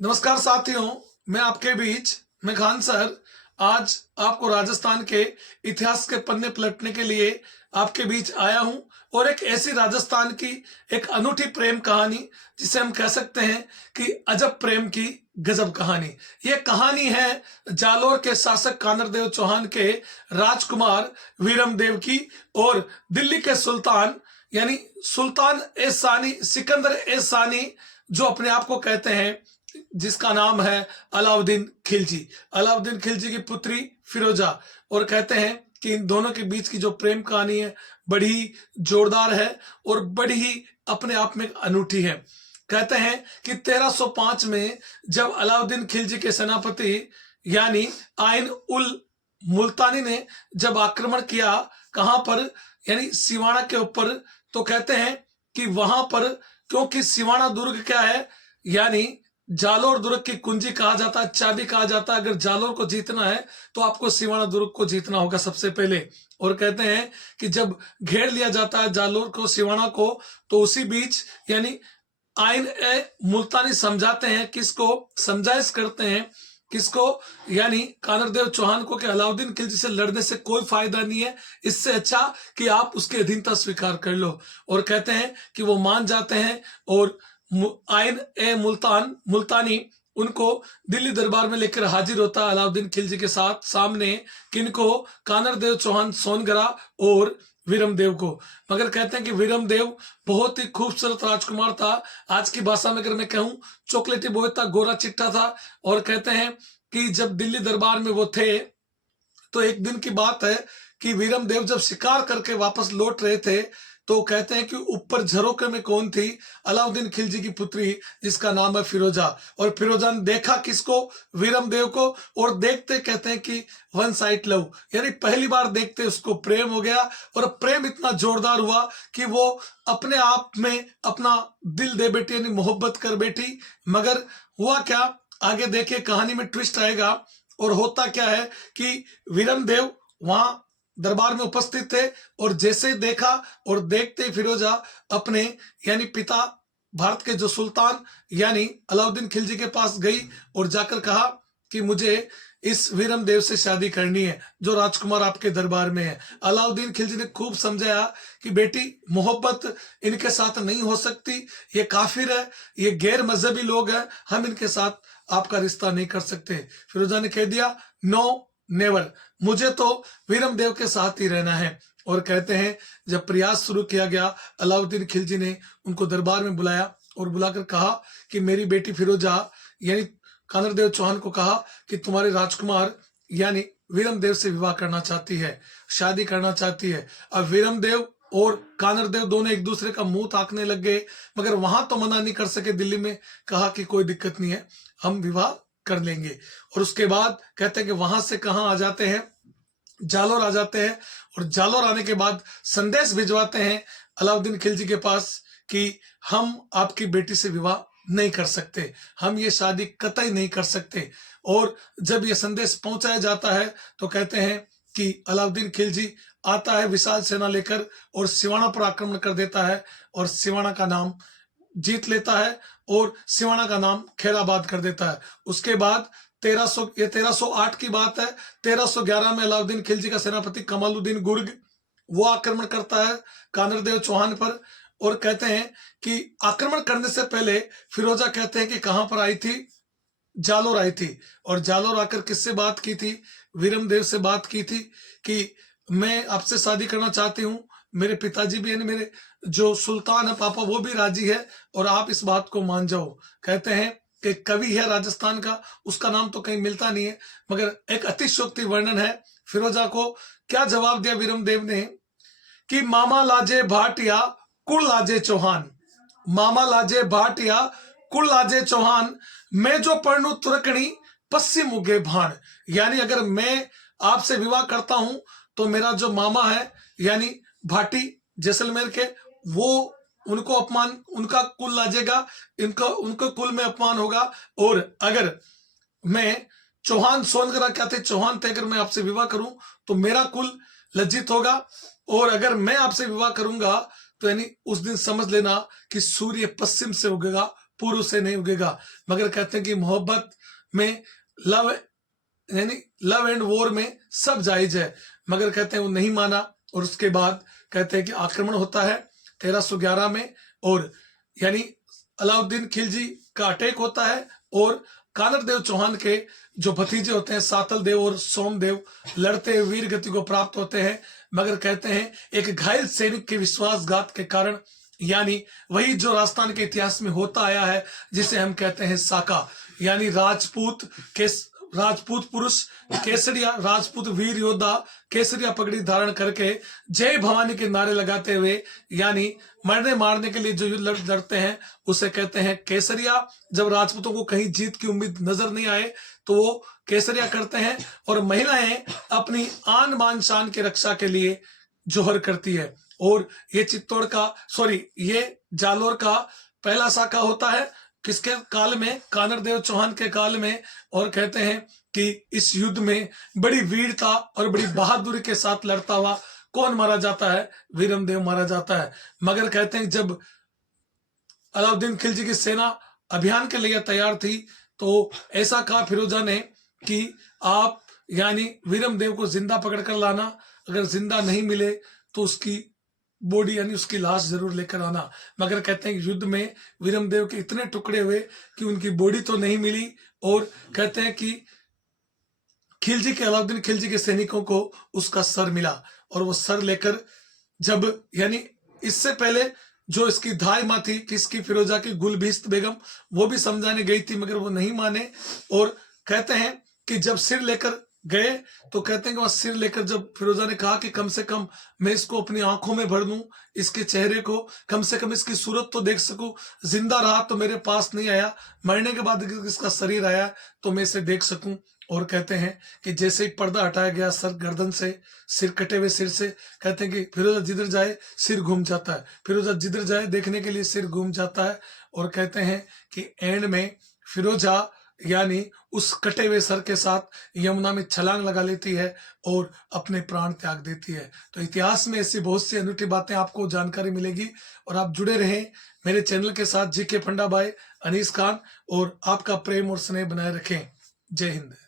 नमस्कार साथियों, मैं आपके बीच मैं खान सर आज आपको राजस्थान के इतिहास के पन्ने पलटने के लिए आपके बीच आया हूं और एक ऐसी राजस्थान की एक अनूठी प्रेम कहानी जिसे हम कह सकते हैं कि अजब प्रेम की गजब कहानी। ये कहानी है जालोर के शासक कानरदेव चौहान के राजकुमार वीरमदेव की और दिल्ली के सुल्तान यानी सुल्तान ए सानी सिकंदर ए सानी जो अपने आप को कहते हैं, जिसका नाम है अलाउद्दीन खिलजी। अलाउद्दीन खिलजी की पुत्री फिरोजा। और कहते हैं कि इन दोनों के बीच की जो प्रेम कहानी है बड़ी जोरदार है और बड़ी ही अपने आप में अनूठी है। कहते हैं कि 1305 में जब अलाउद्दीन खिलजी के सेनापति यानी आइन उल मुल्तानी ने जब आक्रमण किया, कहां पर, यानी सिवाना के ऊपर, तो कहते हैं कि वहां पर, क्योंकि सिवाना दुर्ग क्या है, यानी जालोर दुर्ग की कुंजी कहा जाता है, चाबी कहा जाता है। अगर जालोर को जीतना है तो आपको सिवाना दुर्ग को जीतना होगा सबसे पहले। और कहते हैं कि जब घेर लिया जाता है जालोर को, सिवाना को, तो उसी बीच यानी आइन ए मुल्तानी समझाते हैं, किसको समझाइश करते हैं, किसको, यानी कानरदेव चौहान को, कि अलाउद्दीन खिलजी से लड़ने से कोई फायदा नहीं है, इससे अच्छा कि आप उसकी अधीनता स्वीकार कर लो। और कहते हैं कि वो मान जाते हैं और आइन ए मुल्तानी उनको दिल्ली दरबार में लेकर हाजिर होता है अलाउद्दीन खिलजी के साथ सामने, किनको, कानरदेव चौहान सोनगरा और वीरमदेव को। मगर कहते हैं कि वीरमदेव बहुत ही खूबसूरत राजकुमार था। आज की भाषा में अगर मैं कहूं, चॉकलेटी बॉय था, गोरा चिट्टा था। और कहते हैं कि जब दिल्ली दरबार में वो थे तो एक दिन की बात है कि वीरमदेव जब शिकार करके वापस लौट रहे थे, तो कहते हैं कि ऊपर झरोके में कौन थी, अलाउद्दीन खिलजी की पुत्री जिसका नाम है फिरोजा। और फिरोजा ने देखा किसको, वीरमदेव को। और देखते कहते हैं कि वन साइड लव, यानी पहली बार देखते उसको प्रेम हो गया। और प्रेम इतना जोरदार हुआ कि वो अपने आप में अपना दिल दे बैठी, यानी मोहब्बत कर बैठी। मगर हुआ क्या, आगे देखिए कहानी में ट्विस्ट आएगा। और होता क्या है कि वीरमदेव वहां दरबार में उपस्थित थे और जैसे देखा और देखते फिरोजा अपने यानी पिता भारत के जो सुल्तान यानी अलाउद्दीन खिलजी के पास गई और जाकर कहा कि मुझे इस वीरमदेव से शादी करनी है जो राजकुमार आपके दरबार में है। अलाउद्दीन खिलजी ने खूब समझाया कि बेटी, मोहब्बत इनके साथ नहीं हो सकती, ये काफिर है, ये गैर मजहबी लोग हैं, हम इनके साथ आपका रिश्ता नहीं कर सकते। फिरोजा ने कह दिया, नो नेवर, मुझे तो वीरमदेव के साथ ही रहना है। और कहते हैं जब प्रयास शुरू किया गया, अलाउद्दीन खिलजी ने उनको दरबार में बुलाया और बुलाकर कहा कि मेरी बेटी फिरोजा यानी कानरदेव चौहान को कहा कि तुम्हारे राजकुमार यानी वीरमदेव से विवाह करना चाहती है, शादी करना चाहती है। अब वीरमदेव और कानरदेव दोनों एक दूसरे का मुंह ताकने लग गए, मगर वहां तो मना नहीं कर सके। दिल्ली में कहा कि कोई दिक्कत नहीं है, हम विवाह कर लेंगे। और उसके बाद कहते हैं कि वहां से कहां आ जाते हैं, जालोर आ जाते हैं। और जालोर आने के बाद संदेश भिजवाते हैं अलाउद्दीन खिलजी के पास कि हम आपकी बेटी से विवाह नहीं कर सकते, हम ये शादी कतई नहीं कर सकते। और जब ये संदेश पहुंचाया जाता है तो कहते हैं कि अलाउद्दीन खिलजी आता है विशाल सेना लेकर और सिवाना पर आक्रमण कर देता है और सिवाना का नाम जीत लेता है और सिवाना का नाम खैराबाद कर देता है। उसके बाद 1308 की बात है, 1311 में अलाउद्दीन खिलजी का सेनापति कमालुद्दीन गुर्ग वो आक्रमण करता है कानरदेव चौहान पर। और कहते हैं कि आक्रमण करने से पहले फिरोजा कहते हैं कि कहां पर आई थी, जालोर आई थी। और जालोर आकर किससे बात की थी, वीरमदेव से बात की थी कि मैं आपसे शादी करना चाहती हूँ, मेरे पिताजी भी यानी मेरे जो सुल्तान है पापा वो भी राजी है और आप इस बात को मान जाओ। कहते हैं कि कवि है राजस्थान का, उसका नाम तो कहीं मिलता नहीं है, मगर एक अतिशयोक्ति वर्णन है। फिरोजा को क्या जवाब दिया वीरमदेव ने कि मामा लाजे भाटिया कुल लाजे चौहान, मामा लाजे भाटिया कुल लाजे चौहान, मैं जो पढ़नू तुरकणी पश्चिम उगे भाण। यानी अगर मैं आपसे विवाह करता हूं तो मेरा जो मामा है यानी भाटी जैसलमेर के, वो उनको अपमान, उनका कुल लाजेगा, इनका उनके कुल में अपमान होगा। और अगर मैं चौहान सोनगरा क्या थे, चौहान थे, अगर मैं आपसे विवाह करूं तो मेरा कुल लज्जित होगा। और अगर मैं आपसे विवाह करूंगा तो यानी उस दिन समझ लेना कि सूर्य पश्चिम से उगेगा पूर्व से नहीं उगेगा। मगर कहते हैं कि मोहब्बत में लव यानी लव एंड वॉर में सब जायज है, मगर कहते हैं वो नहीं माना। और उसके बाद कहते हैं कि आक्रमण होता है 1311 में, और यानी अलाउद्दीन खिलजी का अटैक होता है, और कानर देव चौहान के जो भतीजे होते हैं सातल देव और सोमदेव लड़ते हुए वीर गति को प्राप्त होते हैं। मगर कहते हैं एक घायल सैनिक के विश्वासघात के कारण, यानी वही जो राजस्थान के इतिहास में होता आया है जिसे हम कहते हैं साका, यानी राजपूत पुरुष केसरिया, राजपूत वीर योद्धा केसरिया पगड़ी धारण करके जय भवानी के नारे लगाते हुए, यानी मरने मारने के लिए जो युद्ध लड़ते हैं उसे कहते हैं केसरिया। जब राजपूतों को कहीं जीत की उम्मीद नजर नहीं आए तो वो केसरिया करते हैं, और महिलाएं अपनी आन बान शान की रक्षा के लिए जोहर करती है। और ये जालोर का पहला साका होता है किसके काल में, कानर देव चौहान के काल में। और कहते हैं कि इस युद्ध में बड़ी वीरता और बड़ी बहादुरी के साथ लड़ता हुआ कौन मारा जाता है, वीरमदेव मारा जाता है। मगर कहते हैं जब अलाउद्दीन खिलजी की सेना अभियान के लिए तैयार थी तो ऐसा कहा फिरोजा ने कि आप यानी वीरमदेव को जिंदा पकड़कर लाना, अगर जिंदा नहीं मिले तो उसकी बॉडी यानी उसकी लाश जरूर लेकर आना। मगर कहते हैं कि युद्ध में वीरमदेव के इतने टुकड़े हुए कि उनकी बॉडी तो नहीं मिली, और कहते हैं कि अलाउद्दीन खिलजी के सैनिकों को उसका सर मिला, और वो सर लेकर जब यानी इससे पहले जो इसकी धाई माँ थी किसकी, फिरोजा की, गुलबिस्त बेगम, वो भी समझाने गई थी मगर वो नहीं माने। और कहते हैं कि जब सिर लेकर गए तो कहते हैं कि वहां सिर लेकर जब फिरोजा ने कहा कि कम से कम मैं इसको अपनी आंखों में भर दूं, इसके चेहरे को कम से कम इसकी सूरत तो देख सकूं, जिंदा रहा तो मेरे पास नहीं आया, मरने के बाद इसका शरीर आया तो मैं इसे देख सकूं। और कहते हैं कि जैसे ही पर्दा हटाया गया सर गर्दन से, सिर कटे हुए सिर से, कहते हैं कि फिरोजा जिधर जाए सिर घूम जाता है, फिरोजा जिधर जाए देखने के लिए सिर घूम जाता है। और कहते हैं कि एंड में फिरोजा यानी उस कटे हुए सर के साथ यमुना में छलांग लगा लेती है और अपने प्राण त्याग देती है। तो इतिहास में ऐसी बहुत सी अनूठी बातें आपको जानकारी मिलेगी, और आप जुड़े रहें मेरे चैनल के साथ। जीके फंडा बाय अनीस खान, और आपका प्रेम और स्नेह बनाए रखें। जय हिंद।